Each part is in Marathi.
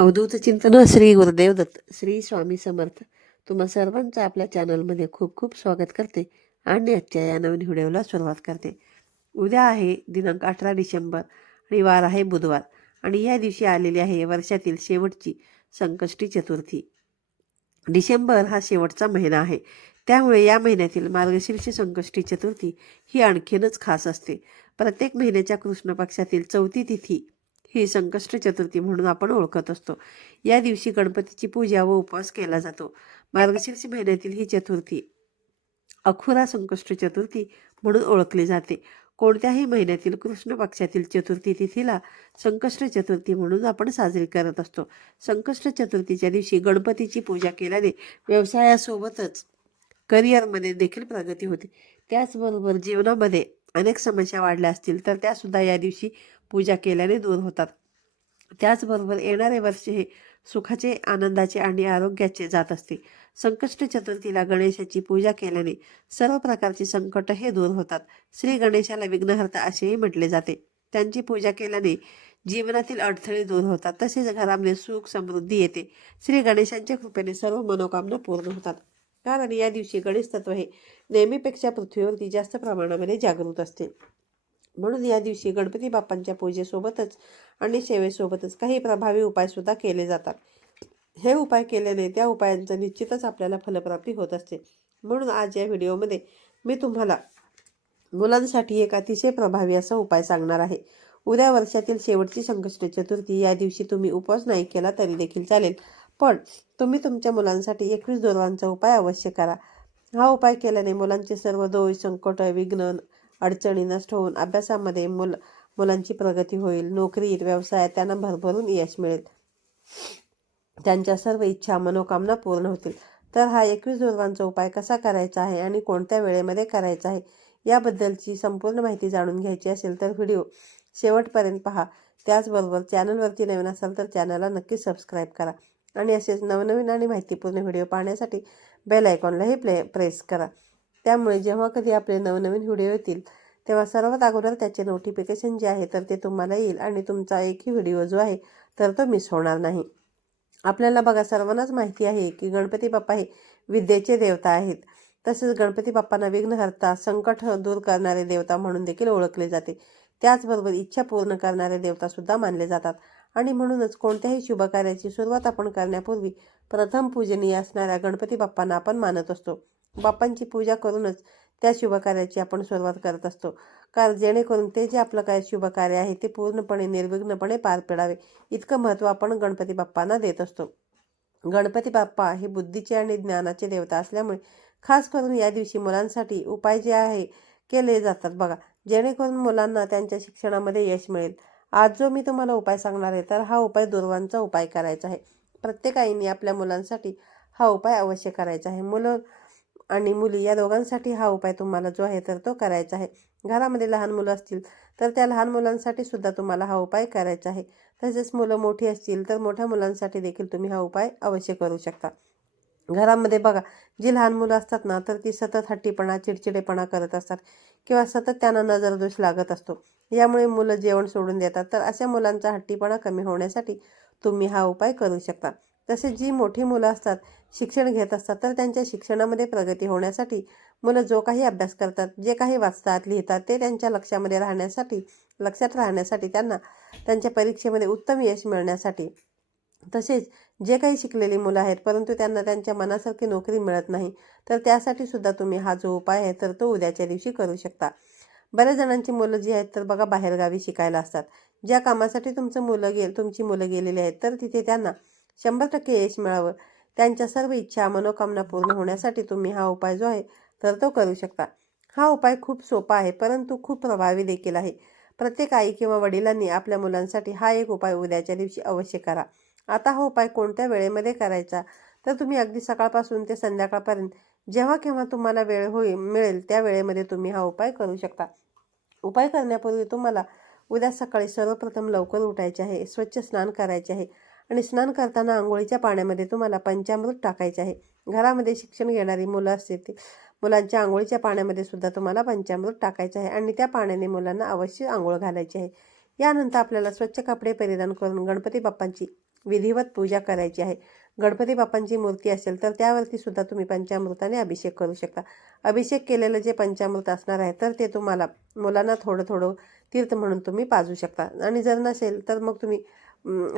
अवधूत चिंतन श्री गुरुदेव दत्त श्री स्वामी समर्थ. तुम्हा सर्वांचं आपल्या चॅनलमध्ये खूप खूप स्वागत करते आणि आजच्या या नवीन व्हिडिओला सुरुवात करते. उद्या आहे दिनांक 18 डिसेंबर आणि वार आहे बुधवार आणि या दिवशी आलेली आहे वर्षातील शेवटची संकष्टी चतुर्थी. डिसेंबर हा शेवटचा महिना आहे, त्यामुळे या महिन्यातील मार्गशीर्ष संकष्टी चतुर्थी ही आणखीनच खास असते. प्रत्येक महिन्याच्या कृष्ण पक्षातील चौथी तिथी ही संकष्ट चतुर्थी म्हणून आपण ओळखत असतो. या दिवशी गणपतीची पूजा व उपवास केला जातो. मार्गशीर्ष महिन्यातील ही चतुर्थी अखुरा संकष्ट चतुर्थी म्हणून ओळखली जाते. कोणत्याही महिन्यातील कृष्ण पक्षातील चतुर्थी तिथीला संकष्ट चतुर्थी म्हणून आपण साजरी करत असतो. संकष्ट चतुर्थीच्या दिवशी गणपतीची पूजा केल्याने व्यवसायासोबतच करिअरमध्ये देखील प्रगती होते. त्याचबरोबर जीवनामध्ये अनेक समस्या वाढल्या असतील तर त्यासुद्धा या दिवशी पूजा केल्याने दूर होतात. त्याचबरोबर येणारे वर्ष हे सुखाचे, आनंदाचे आणि आरोग्याचे जात असते. संकष्ट चतुर्थीला गणेशाची पूजा केल्याने सर्व प्रकारचे संकट हे दूर होतात. श्री गणेशाला विघ्नहर्ता असेही म्हटले जाते. त्यांची पूजा केल्याने जीवनातील अडथळे दूर होतात, तसेच घरामध्ये सुख समृद्धी येते. श्री गणेशांच्या कृपेने सर्व मनोकामना पूर्ण होतात. कारण या दिवशी गणेश तत्व हे नेहमीपेक्षा पृथ्वीवरती जास्त प्रमाणामध्ये जागृत असते. म्हणून या दिवशी गणपती बाप्पांच्या पूजेसोबतच आणि सेवेसोबतच काही प्रभावी उपाय सुद्धा केले जातात. हे उपाय केल्याने त्या उपायांचं निश्चितच आपल्याला फलप्राप्ती होत असते. म्हणून आज या व्हिडिओमध्ये मी तुम्हाला मुलांसाठी एक अतिशय प्रभावी असा उपाय सांगणार आहे. उद्या वर्षातील शेवटची संकष्ट चतुर्थी. या दिवशी तुम्ही उपवास नाही केला तरी देखील चालेल, पण तुम्ही तुमच्या मुलांसाठी 21 दोरांचा उपाय अवश्य करा. हा उपाय केल्याने मुलांचे सर्व दोष, संकट, विघ्न, अडचणी नष्ट होऊन अभ्यासामध्ये मुलांची प्रगती होईल. नोकरीत, व्यवसायात त्यांना भरभरून यश मिळेल. त्यांच्या सर्व इच्छा, मनोकामना पूर्ण होतील. तर हा 21 दोरांचा उपाय कसा करायचा आहे आणि कोणत्या वेळेमध्ये करायचा आहे याबद्दलची संपूर्ण माहिती जाणून घ्यायची असेल तर व्हिडिओ शेवटपर्यंत पहा. त्याचबरोबर चॅनलवरती नवीन असाल तर चॅनलला नक्की सबस्क्राईब करा आणि असेच नवनवीन आणि माहितीपूर्ण व्हिडिओ पाहण्यासाठी बेल आयकॉनलाही प्रेस करा. त्यामुळे जेव्हा कधी आपले नवनवीन व्हिडिओ येतील तेव्हा सर्वात अगोदर त्याचे नोटिफिकेशन जे आहे तर ते तुम्हाला येईल आणि तुमचा एकही व्हिडिओ जो आहे तर तो मिस होणार नाही. आपल्याला बघा, सर्वांनाच माहिती आहे की गणपती बाप्पा हे विद्येचे देवता आहेत. तसेच गणपती बाप्पांना विघ्नहर्ता, संकट दूर करणारे देवता म्हणून देखील ओळखले जाते. त्याचबरोबर इच्छा पूर्ण करणारे देवता सुद्धा मानले जातात आणि म्हणूनच कोणत्याही शुभ कार्याची सुरुवात आपण करण्यापूर्वी प्रथम पूजनीय असणाऱ्या गणपती बाप्पांना आपण मानत असतो. बाप्पांची पूजा करूनच त्या शुभ कार्याची आपण सुरुवात करत असतो, कारण जेणेकरून ते जे आपलं काय शुभ कार्य आहे ते पूर्णपणे निर्विघ्नपणे पार पडावे इतकं महत्त्व आपण गणपती बाप्पांना देत असतो. गणपती बाप्पा हे बुद्धीचे आणि ज्ञानाचे देवता असल्यामुळे खास करून या दिवशी मुलांसाठी उपाय जे आहे केले जातात बघा, जेणेकरून मुलांना त्यांच्या शिक्षणामध्ये यश मिळेल. आज जो मी तुम्हाला उपाय सांगणार आहे तर हा उपाय दुर्वांचा उपाय करायचा आहे. प्रत्येक आईने आपल्या मुलांसाठी हा उपाय अवश्य करायचा आहे. मुलं आणि मुली या दोघांसाठी हा उपाय तुम्हाला जो आहे तर तो करायचा आहे. घरामध्ये लहान मुलं असतील तर त्या लहान मुलांसाठी सुद्धा तुम्हाला हा उपाय करायचा आहे. तसेच मुलं मोठी असतील तर मोठ्या मुलांसाठी देखील तुम्ही हा उपाय अवश्य करू शकता. घरामध्ये बघा, जी लहान मुलं असतात ना तर ती सतत हट्टीपणा, चिडचिडेपणा करत असतात किंवा सतत त्यांना नजरदोष लागत असतो. यामुळे मुलं जेवण सोडून देतात. तर अशा मुलांचा हट्टीपणा कमी होण्यासाठी तुम्ही हा उपाय करू शकता. तसेच जी मोठी मुलं असतात, शिक्षण घेत असतात, तर त्यांच्या शिक्षणामध्ये प्रगती होण्यासाठी मुलं जो काही अभ्यास करतात, जे काही वाचतात, लिहितात ते त्यांच्या लक्षात राहण्यासाठी त्यांना त्यांच्या परीक्षेमध्ये उत्तम यश मिळण्यासाठी, तसेच जे काही शिकलेली मुलं आहेत परंतु त्यांना त्यांच्या मनासारखी नोकरी मिळत नाही तर त्यासाठी सुद्धा तुम्ही हा जो उपाय आहे तर तो उद्याच्या दिवशी करू शकता. बऱ्याच जणांची मुलं जी आहेत तर बघा बाहेरगावी शिकायला असतात. ज्या कामासाठी तुमची मुलं गेलेली आहेत तर तिथे त्यांना 100% यश मिळावं, त्यांच्या सर्व इच्छा, मनोकामना पूर्ण होण्यासाठी तुम्ही हा उपाय जो आहे तर तो करू शकता. हा उपाय खूप सोपा आहे परंतु खूप प्रभावी देखील आहे. प्रत्येक आई किंवा वडिलांनी आपल्या मुलांसाठी हा एक उपाय उद्याच्या दिवशी अवश्य करा. आता हा उपाय कोणत्या वेळेमध्ये करायचा तर तुम्ही अगदी सकाळपासून ते संध्याकाळपर्यंत जेव्हा केव्हा तुम्हाला वेळ मिळेल त्या वेळेमध्ये तुम्ही हा उपाय करू शकता. उपाय करण्यापूर्वी तुम्हाला उद्या सकाळी सर्वप्रथम लवकर उठायचे आहे, स्वच्छ स्नान करायचे आहे आणि स्नान करताना आंघोळीच्या पाण्यामध्ये तुम्हाला पंचामृत टाकायचे आहे. घरामध्ये शिक्षण घेणारी मुलं असतील मुलांच्या आंघोळीच्या पाण्यामध्ये सुद्धा तुम्हाला पंचामृत टाकायचे आहे आणि त्या पाण्याने मुलांना अवश्य आंघोळ घालायची आहे. यानंतर आपल्याला स्वच्छ कपडे परिधान करून गणपती बाप्पांची विधिवत पूजा करायची आहे. गणपती बाप्पांची मूर्ती असेल तर त्यावरती सुद्धा तुम्ही पंचामृताने अभिषेक करू शकता. अभिषेक केलेलं जे पंचामृत असणार आहे तर ते तुम्हाला मुलांना थोडं थोडं तीर्थ म्हणून तुम्ही पाजू शकता. आणि जर नसेल तर मग तुम्ही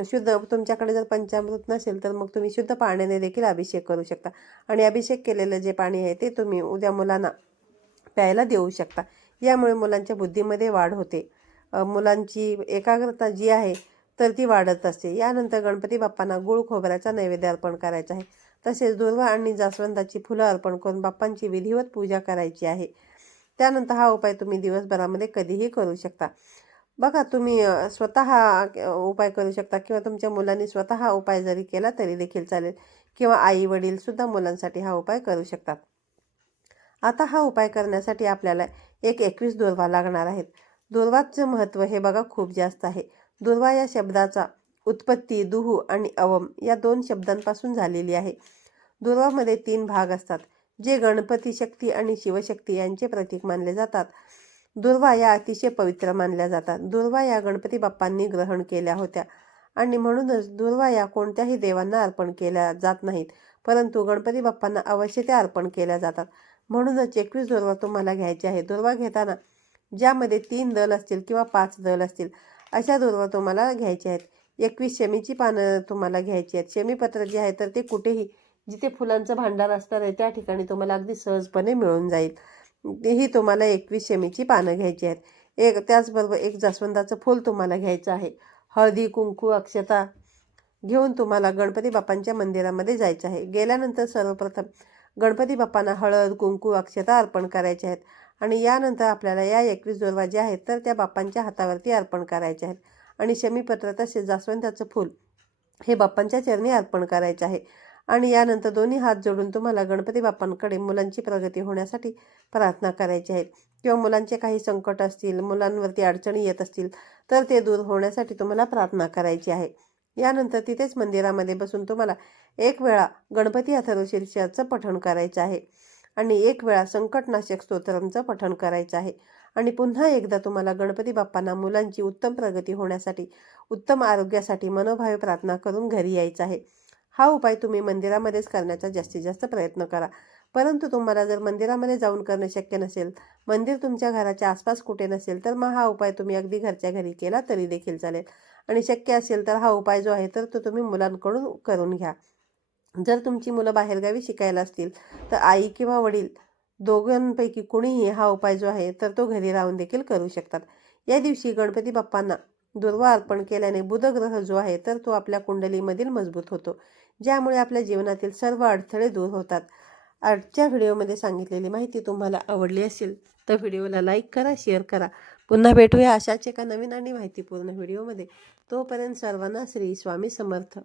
शुद्ध, तुमच्याकडे जर पंचामृत नसेल तर मग तुम्ही शुद्ध पाण्याने देखील अभिषेक करू शकता. आणि अभिषेक केलेलं जे पाणी आहे ते तुम्ही उद्या मुलांना प्यायला देऊ शकता. यामुळे मुलांच्या बुद्धीमध्ये वाढ होते, मुलांची एकाग्रता जी आहे तर ती वाढत असते. यानंतर गणपती बाप्पांना गुळ खोबऱ्याचा नैवेद्य अर्पण करायचा आहे. तसेच दुर्वा आणि जास्वंदाची फुलं अर्पण करून बाप्पांची विधिवत पूजा करायची आहे. त्यानंतर हा उपाय तुम्ही दिवसभरामध्ये कधीही करू शकता. बघा, तुम्ही स्वतः उपाय करू शकता किंवा तुमच्या मुलांनी स्वतः हा उपाय जरी केला तरी देखील चालेल, किंवा आई वडील सुद्धा मुलांसाठी हा उपाय करू शकतात. आता हा उपाय करण्यासाठी आपल्याला 21 दुर्वा लागणार आहेत. दुर्वाचं महत्त्व हे बघा खूप जास्त आहे. दुर्वा या शब्दाचा उत्पत्ती दुहू आणि अवम या 2 शब्दांपासून झालेली आहे. दुर्वामध्ये 3 भाग असतात, जे गणपती शक्ती आणि शिवशक्ती यांचे प्रतीक मानले जातात. दुर्वा या अतिशय पवित्र मानल्या जातात. दुर्वा या गणपती बाप्पांनी ग्रहण केल्या होत्या आणि म्हणूनच दुर्वा या कोणत्याही देवांना अर्पण केल्या जात नाहीत, परंतु गणपती बाप्पांना अवश्य त्या अर्पण केल्या जातात. म्हणूनच 21 दुर्वा तुम्हाला घ्यायचे आहे. दुर्वा घेताना ज्यामध्ये 3 दल असतील किंवा 5 दल असतील अशा दुर्वा तुम्हाला घ्यायच्या आहेत. 21 शमीची पानं तुम्हाला घ्यायची आहेत. शमीपत्र जे आहे तर ते कुठेही जिथे फुलांचं भांडार असणार आहे त्या ठिकाणी तुम्हाला अगदी सहजपणे मिळून जाईल. ही तुम्हाला 21 शमीची पानं घ्यायची आहेत. त्याचबरोबर एक जास्वंदाचं फूल तुम्हाला घ्यायचं आहे. हळदी, कुंकू, अक्षता घेऊन तुम्हाला गणपती बाप्पांच्या मंदिरामध्ये जायचं आहे. गेल्यानंतर सर्वप्रथम गणपती बाप्पांना हळद, कुंकू, अक्षता अर्पण करायचे आहेत. आणि यानंतर आपल्याला या 21 दुर्वा ज्या आहेत तर त्या बाप्पांच्या हातावरती अर्पण करायचे आहेत. आणि शमीपत्र तसेच जास्वंदाचं फूल हे बाप्पांच्या चरणी अर्पण करायचे आहे. आणि यानंतर दोन्ही हात जोडून तुम्हाला गणपती बाप्पांकडे मुलांची प्रगती होण्यासाठी प्रार्थना करायची आहे. किंवा मुलांचे काही संकट असतील, मुलांवरती अडचणी येत असतील तर ते दूर होण्यासाठी तुम्हाला प्रार्थना करायची आहे. यानंतर तिथेच मंदिरामध्ये बसून तुम्हाला 1 वेळा गणपती अथर्वशीर्षाचं पठण करायचं आहे आणि 1 वेळा संकटनाशक स्तोत्रांचं पठण करायचं आहे. आणि पुन्हा एकदा तुम्हाला गणपती बाप्पांना मुलांची उत्तम प्रगती होण्यासाठी, उत्तम आरोग्यासाठी मनोभावे प्रार्थना करून घरी यायचं आहे. हा उपाय तुम्ही मंदिरामध्येच करण्याचा जास्तीत जास्त प्रयत्न करा. परंतु तुम्हाला जर मंदिरामध्ये जाऊन करणं शक्य नसेल, मंदिर तुमच्या घराच्या आसपास कुठे नसेल, तर मग हा उपाय तुम्ही अगदी घरच्या घरी केला तरी देखील चालेल. आणि शक्य असेल तर हा उपाय जो आहे तर तो तुम्ही मुलांकडून करून घ्या. जर तुमची मुलं बाहेरगावी शिकायला असतील तर आई किंवा वडील दोघांपैकी कुणीही हा उपाय जो आहे तर तो घरी राहून देखील करू शकतात. या दिवशी गणपती बाप्पांना दुर्वा अर्पण केल्याने बुध ग्रह जो आहे तर तो आपल्या कुंडलीमधील मजबूत होतो, ज्यामुळे आपल्या जीवनातील सर्व अडथळे दूर होतात. आजच्या व्हिडिओमध्ये सांगितलेली माहिती तुम्हाला आवडली असेल तर व्हिडिओला लाईक करा, शेअर करा. पुन्हा भेटूया अशाच एका नवीन आणि माहितीपूर्ण व्हिडिओमध्ये. तोपर्यंत सर्वांना श्री स्वामी समर्थ.